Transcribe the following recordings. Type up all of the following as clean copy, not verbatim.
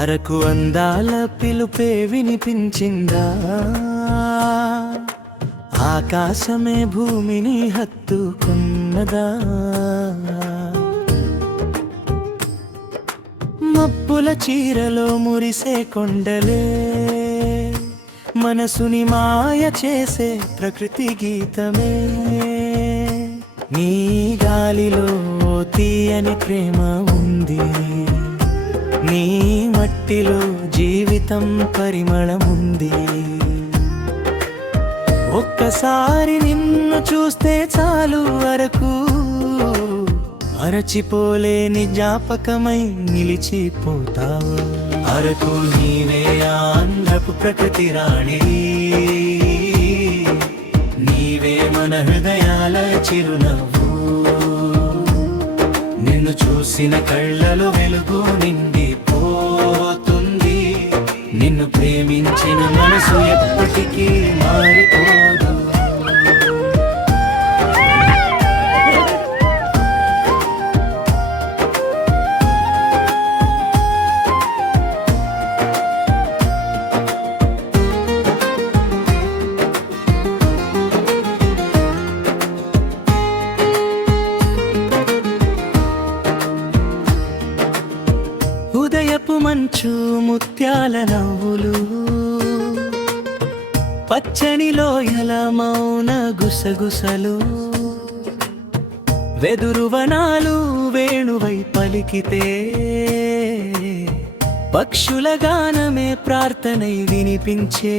అరకు అందాల పిలుపే వినిపించిందా, ఆకాశమే భూమిని హత్తుకున్నదా, మబ్బుల చీరలో మురిసే కొండలే మనసుని మాయ చేసే ప్రకృతి గీతమే, నీ గాలిలో తీయని ప్రేమ ఉంది, నీ మట్టిలో జీవితం పరిమళముంది. ఒక్కసారి నిన్ను చూస్తే చాలు అరకు మరచిపోలేని జ్ఞాపకమై నిలిచిపోతావు. అరకు నీవే ఆంధ్రపు ప్రకృతి రాణి, నీవే మన హృదయాల చిరునవ్వు, నిన్ను చూసిన కళ్ళలో వెలుగు నిండిపోతుంది, నిన్ను ప్రేమించిన మనసు ఎప్పటికీ మారిపోదు. ఉదయపు మంచు ముత్యాల నవ్వులు, పచ్చని లోయల మౌన గుసగుసలు, వెదురు వనాలు వేణువై పలికితే పక్షుల గానమే ప్రార్థనై వినిపించే,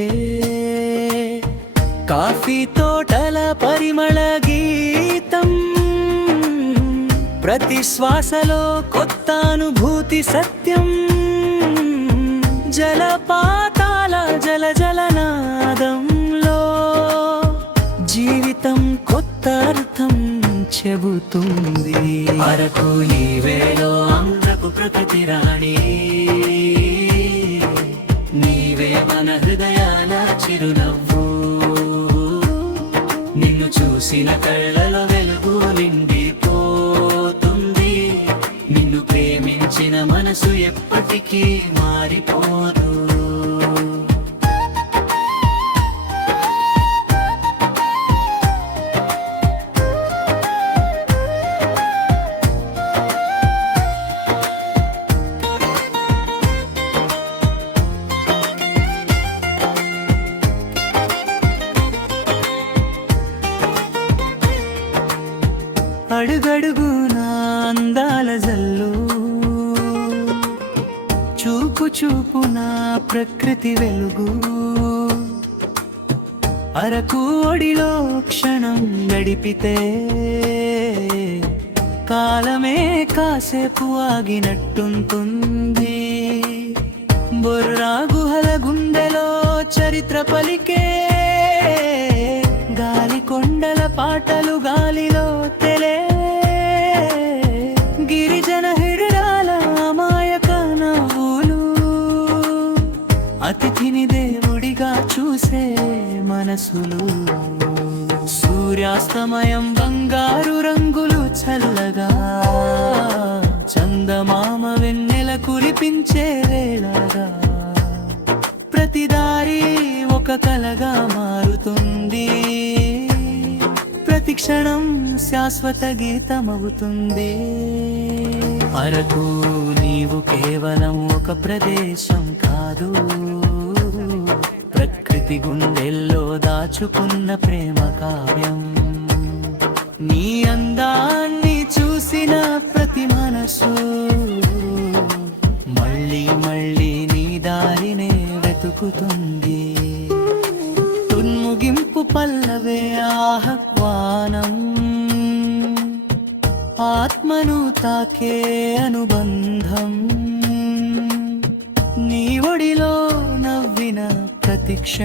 కాఫీ తోటల పరిమళ గీతం, ప్రతి శ్వాసలో కొత్త అనుభూతి సత్యం, జలపాతాల జలజలనాదంలో జీవితం కొత్త అర్థం చెబుతుంది. అరకు నీవేలో ఆంధ్రపు ప్రకృతి రాణి, నీవే మన హృదయాల చిరునవ్వు, నిన్ను చూసిన కళ్ళలో వెలుగు నిండిపోతుంది, నిన్ను ప్రేమించిన మనసు ఎప్పటికీ మారిపోదు. అడుగడుగునా అందాల జల్లు, చూపు చూపునా ప్రకృతి వెలుగు, అరకు ఒడిలో క్షణం గడిపితే కాలమే కాసేపు ఆగినట్టుంటుంది, బొర్రా గుహల గుండెలో చరిత్ర పలికే, గాలి కొండల పాటలు గాలిలో తెలే, గిరిజన హృదయాల అమాయక నవ్వులు, అతిథిని దేవుడిగా చూసే మనసులు, సూర్యాస్తమయం బంగారు రంగులు చల్లగా, చందమామ వెన్నెల కురిపించే వేళగా, ప్రతి దారి ఒక కలగా మారుతుంది, ప్రతి క్షణం శాశ్వత గీతమవుతుంది. అరకు నీవు కేవలం ఒక ప్రదేశం కాదు, ప్రకృతి గుండెల్లో దాచుకున్న ప్రేమ కావ్యం, నీ అందాన్ని చూసిన ప్రతి మనసు మళ్ళీ మళ్ళీ నీ దారినే వెతుకుతుంది. ముగింపు పల్లవే ఆహ్వానం, ఆత్మను తాకే అనుబంధం, నీ ఒడిలో నవ్విన ప్రతిక్ష